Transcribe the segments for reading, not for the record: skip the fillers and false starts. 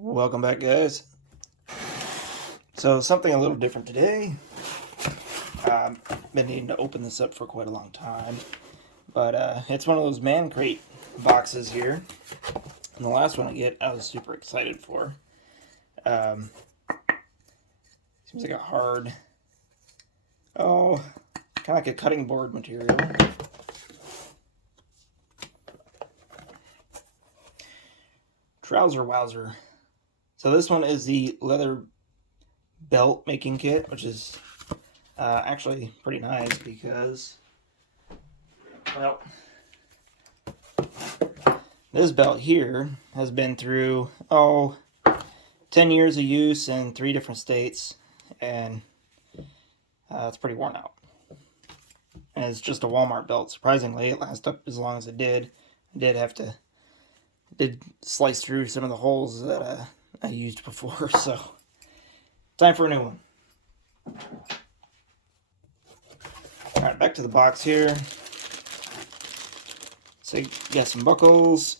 Welcome back, guys. So something a little different today. I've been needing to open this up for quite a long time, but it's one of those man crate boxes here. And the last one I was super excited for. Seems like a hard, kind of like a cutting board material. Trouser Wowzer. So this one is the leather belt making kit, which is actually pretty nice because, well, this belt here has been through 10 years of use in 3 different states, and it's pretty worn out. And it's just a Walmart belt. Surprisingly, it lasted up as long as it did. I did slice through some of the holes that I used before, so time for a new one. Alright, back to the box here. So you got some buckles,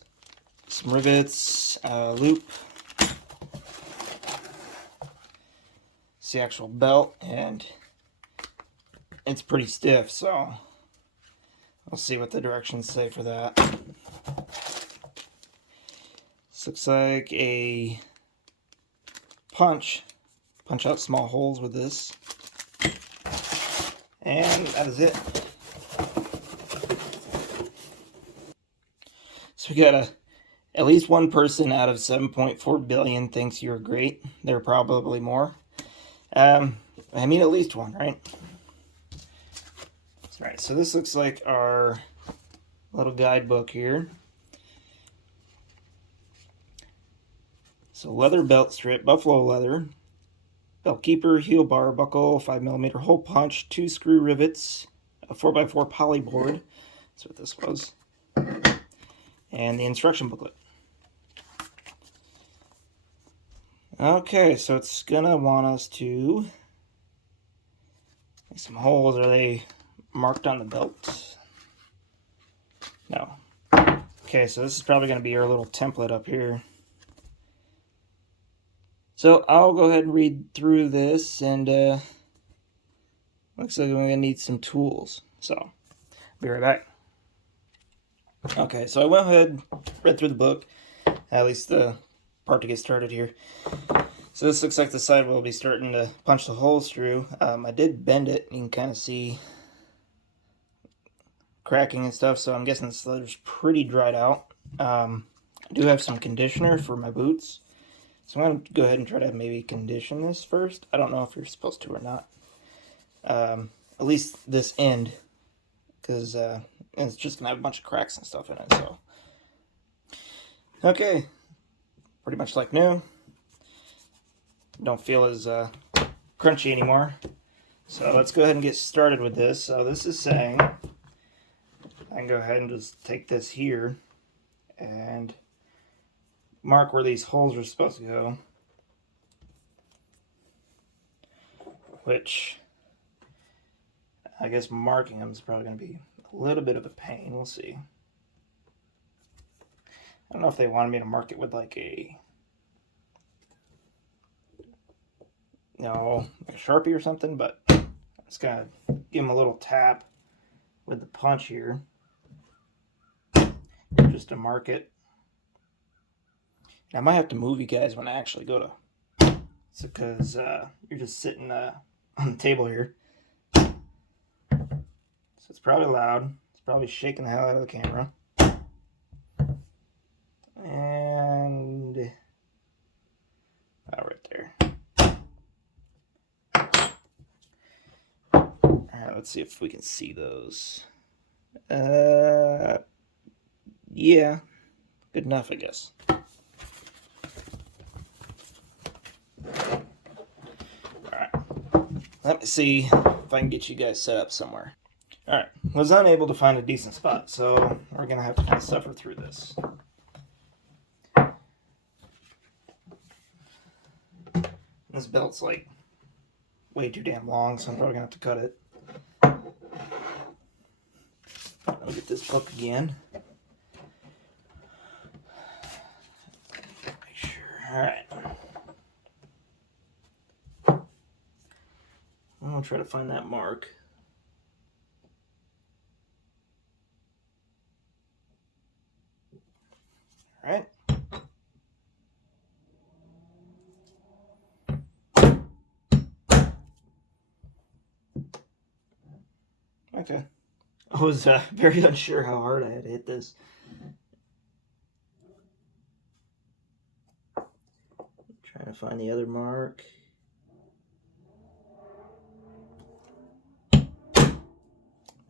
some rivets, loop. It's the actual belt, and it's pretty stiff, so I'll see what the directions say for that. This looks like a punch out small holes with this, and that is it. So we got at least one person out of 7.4 billion thinks you're great. There are probably more. I mean, at least one, right? Alright, so this looks like our little guidebook here. So leather belt strip, buffalo leather, belt keeper, heel bar, buckle, 5mm hole punch, 2 screw rivets, a 4x4 poly board. That's what this was. And the instruction booklet. Okay, so it's gonna want us to make some holes. Are they marked on the belt? No. Okay, so this is probably gonna be our little template up here. So I'll go ahead and read through this, and looks like we're gonna need some tools. So be right back. Okay, so I went ahead, read through the book, at least the part to get started here. So this looks like the side we'll be starting to punch the holes through. I did bend it, you can kind of see cracking and stuff, so I'm guessing this leather's pretty dried out. I do have some conditioner for my boots, so I'm going to go ahead and try to maybe condition this first. I don't know if you're supposed to or not. At least this end, because it's just going to have a bunch of cracks and stuff in it. So, okay, pretty much like new. Don't feel as crunchy anymore. So let's go ahead and get started with this. So this is saying I can go ahead and just take this here and mark where these holes are supposed to go, which I guess marking them is probably going to be a little bit of a pain. We'll see. I don't know if they wanted me to mark it with like a Sharpie or something, but I'm just gonna give them a little tap with the punch here just to mark it. I might have to move you guys when I actually go to, because you're just sitting on the table here. So it's probably loud. It's probably shaking the hell out of the camera. And right there. Alright, let's see if we can see those. Yeah. Good enough, I guess. Alright. Let me see if I can get you guys set up somewhere. Alright. Was unable to find a decent spot, so we're going to have to kind of suffer through this. This belt's like way too damn long, so I'm probably going to have to cut it. I'll get this book again. Make sure. Alright. try to find that mark. All right. Okay. I was very unsure how hard I had to hit this. Trying to find the other mark.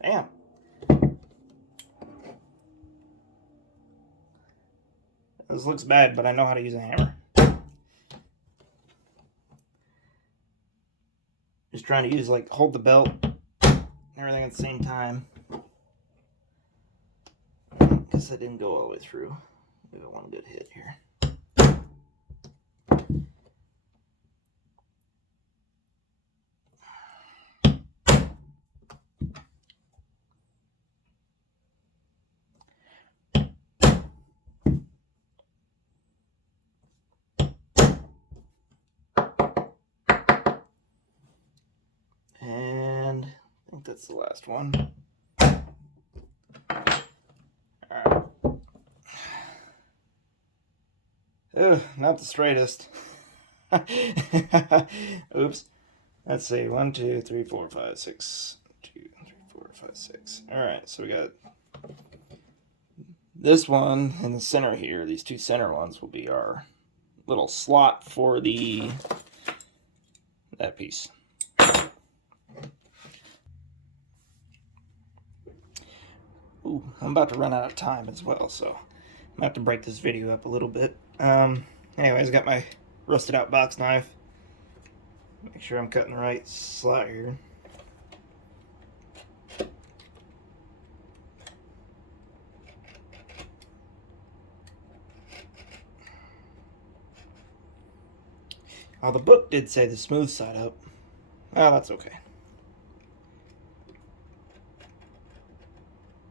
Damn. This looks bad, but I know how to use a hammer. Just trying to use, like, hold the belt and everything at the same time. I guess I didn't go all the way through. We got one good hit here. And I think that's the last one. Alright. Ugh, not the straightest. Oops. Let's see. 1, 2, 3, 4, 5, 6. 2, 3, 4, 5, 6. Alright, so we got this one in the center here. These two center ones will be our little slot for that piece. Ooh, I'm about to run out of time as well, so I'm gonna have to break this video up a little bit. Anyways, I got my rusted out box knife. Make sure I'm cutting the right slot here. Oh, the book did say the smooth side up. Oh, that's okay.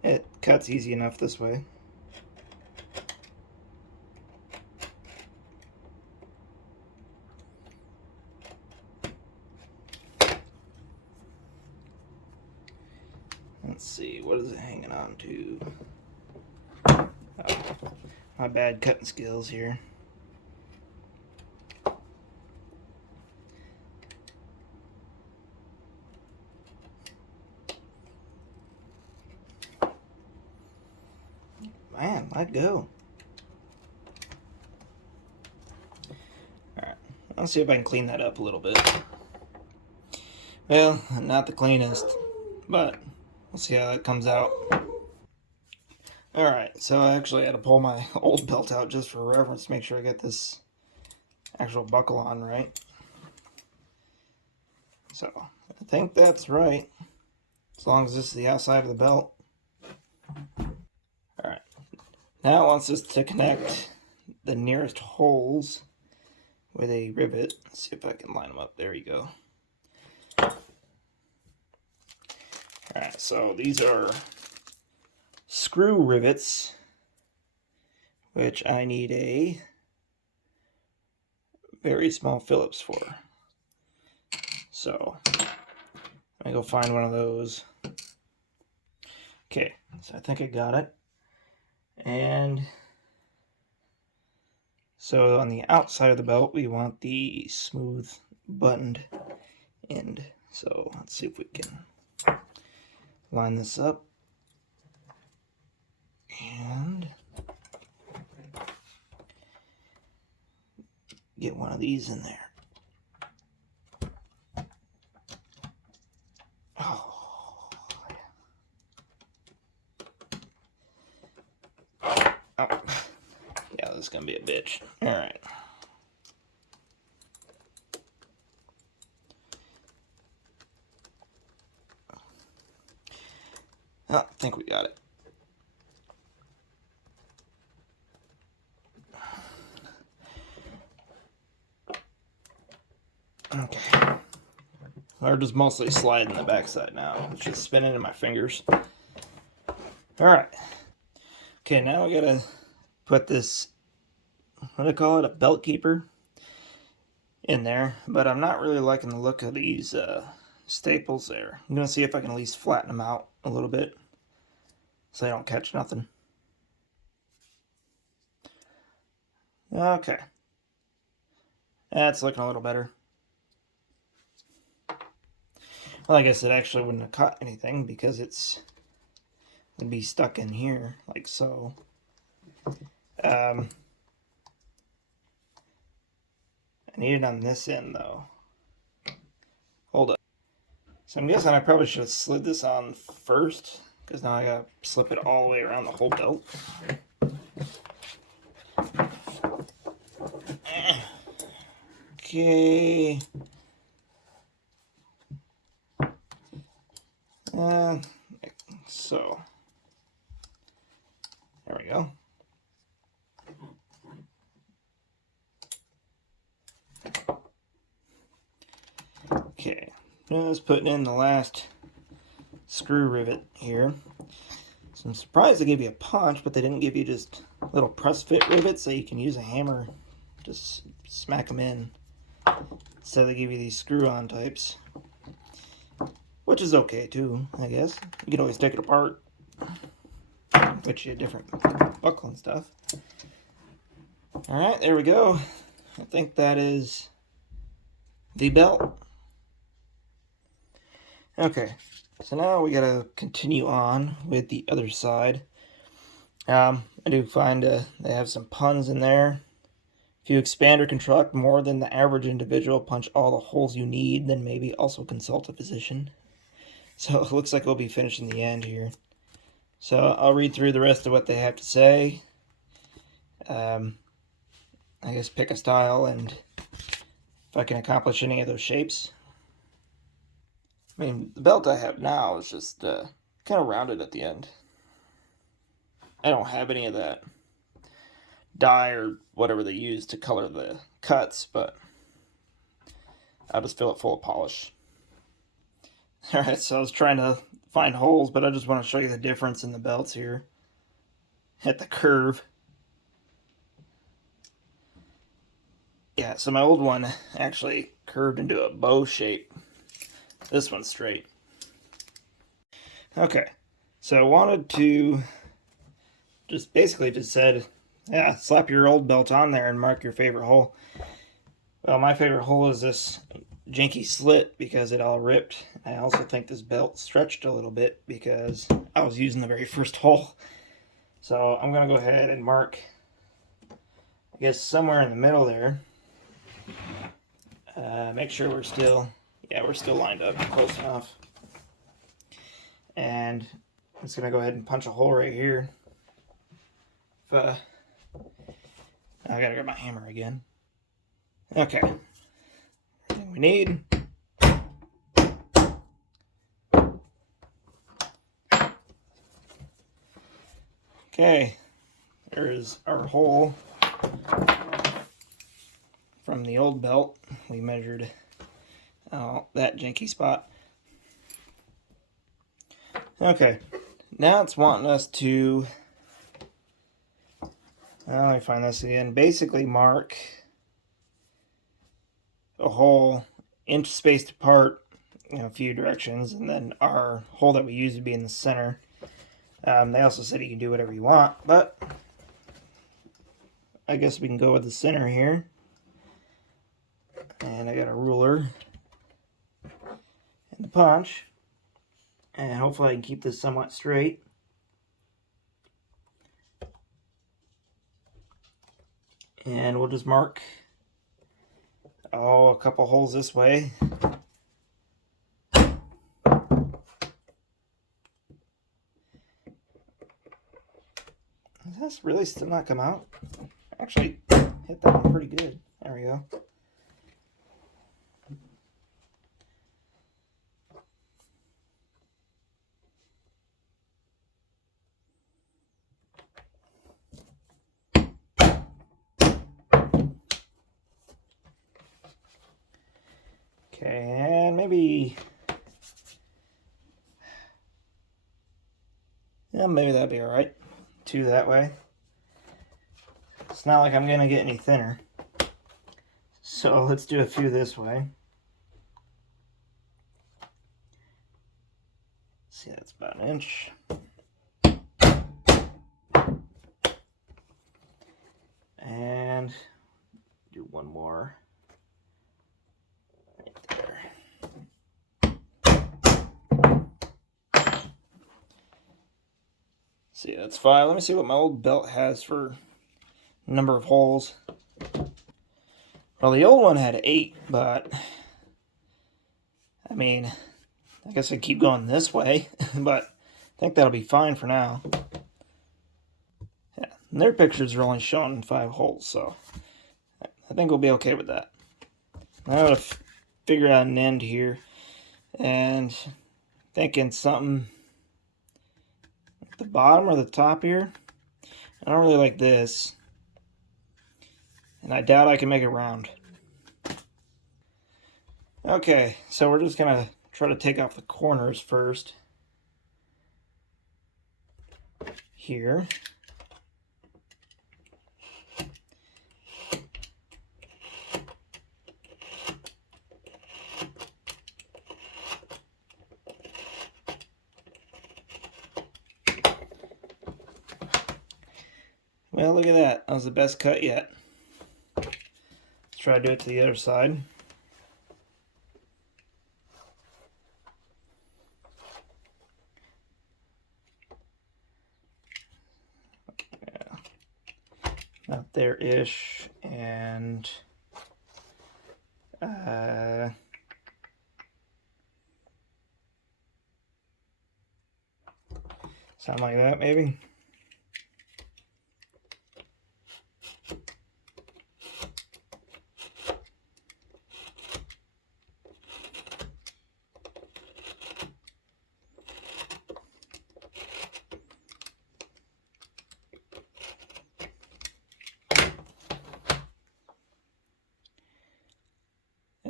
It cuts easy enough this way. Let's see, what is it hanging on to? Oh, my bad cutting skills here. Man, let go. Alright, let's see if I can clean that up a little bit. Well, not the cleanest, but we'll see how that comes out. Alright, so I actually had to pull my old belt out just for reference to make sure I get this actual buckle on right. So, I think that's right, as long as this is the outside of the belt. Alright, now it wants us to connect the nearest holes with a rivet. Let's see if I can line them up. There you go. Alright, so these are screw rivets, which I need a very small Phillips for. So, let me go find one of those. Okay, so I think I got it. And so on the outside of the belt, we want the smooth buttoned end. So let's see if we can line this up and get one of these in there. Oh, oh. Yeah, this is gonna be a bitch. All right. Oh, I think we got it. Okay. Or just mostly sliding the backside now. It's just spinning in my fingers. Alright. Okay, now we gotta put this, what do I call it, a belt keeper in there. But I'm not really liking the look of these staples there. I'm gonna see if I can at least flatten them out a little bit so I don't catch nothing. Okay. That's looking a little better. Well, I guess it actually wouldn't have caught anything because would be stuck in here, like so. I need it on this end, though. Hold up. So I'm guessing I probably should have slid this on first, because now I gotta slip it all the way around the whole belt. Okay. So there we go. Okay, just putting in the last screw rivet here. So I'm surprised they gave you a punch, but they didn't give you just little press fit rivets so you can use a hammer, just smack them in. So they give you these screw-on types, which is okay too, I guess. You can always take it apart, put you a different buckle and stuff. All right, there we go. I think that is the belt. Okay, so now we gotta continue on with the other side. I do find they have some puns in there. If you expand or contract more than the average individual, punch all the holes you need, then maybe also consult a physician. So it looks like we'll be finishing the end here. So I'll read through the rest of what they have to say. I guess pick a style and if I can accomplish any of those shapes. I mean, the belt I have now is just kind of rounded at the end. I don't have any of that dye or whatever they use to color the cuts, but I'll just fill it full of polish. Alright, so I was trying to find holes, but I just want to show you the difference in the belts here at the curve. Yeah, so my old one actually curved into a bow shape. This one's straight. Okay, so I wanted to just said, yeah, slap your old belt on there and mark your favorite hole. Well, my favorite hole is this janky slit because it all ripped. I also think this belt stretched a little bit because I was using the very first hole. So I'm going to go ahead and mark, I guess, somewhere in the middle there. Make sure we're still lined up close enough. And I'm just going to go ahead and punch a hole right here. I gotta grab my hammer again. Okay. Everything we need. Okay. There's our hole from the old belt. We measured that janky spot. Okay. Now it's wanting us to, let me find this again. Basically mark a hole inch spaced apart, a few directions, and then our hole that we use would be in the center. They also said you can do whatever you want, but I guess we can go with the center here. And I got a ruler and the punch, and hopefully I can keep this somewhat straight. And we'll just mark a couple holes this way. Does this really still not come out? Actually, hit that one pretty good. There we go. Okay, and maybe that'd be alright. 2 that way. It's not like I'm gonna get any thinner. So let's do a few this way. See, that's about an inch. And do one more right there. See, that's 5. Let me see what my old belt has for number of holes. Well, the old one had 8, but I mean, I guess I'd keep going this way, but I think that'll be fine for now. Yeah, and their pictures are only showing 5 holes, so I think we'll be okay with that. I gotta figure out an end here, and thinking something at the bottom or the top here. I don't really like this, and I doubt I can make it round. Okay, so we're just gonna try to take off the corners first. Here. Well, look at that. That was the best cut yet. Let's try to do it to the other side. About there-ish, and something like that, maybe.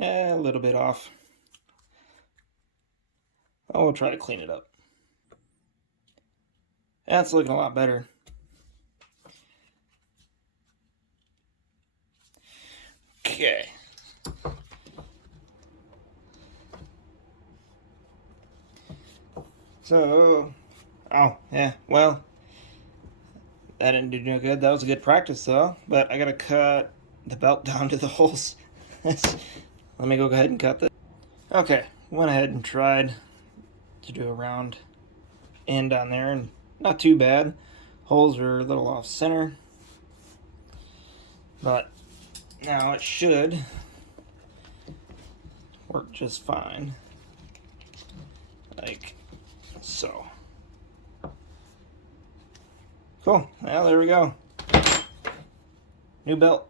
A little bit off. Oh, we'll try to clean it up. That's looking a lot better. Okay. So, oh, yeah, well, that didn't do no good. That was a good practice, though. But I gotta cut the belt down to the holes. Let me go ahead and cut this. Okay, went ahead and tried to do a round end on there, and not too bad. Holes are a little off center, but now it should work just fine, like so. Cool. Well, there we go. New belt.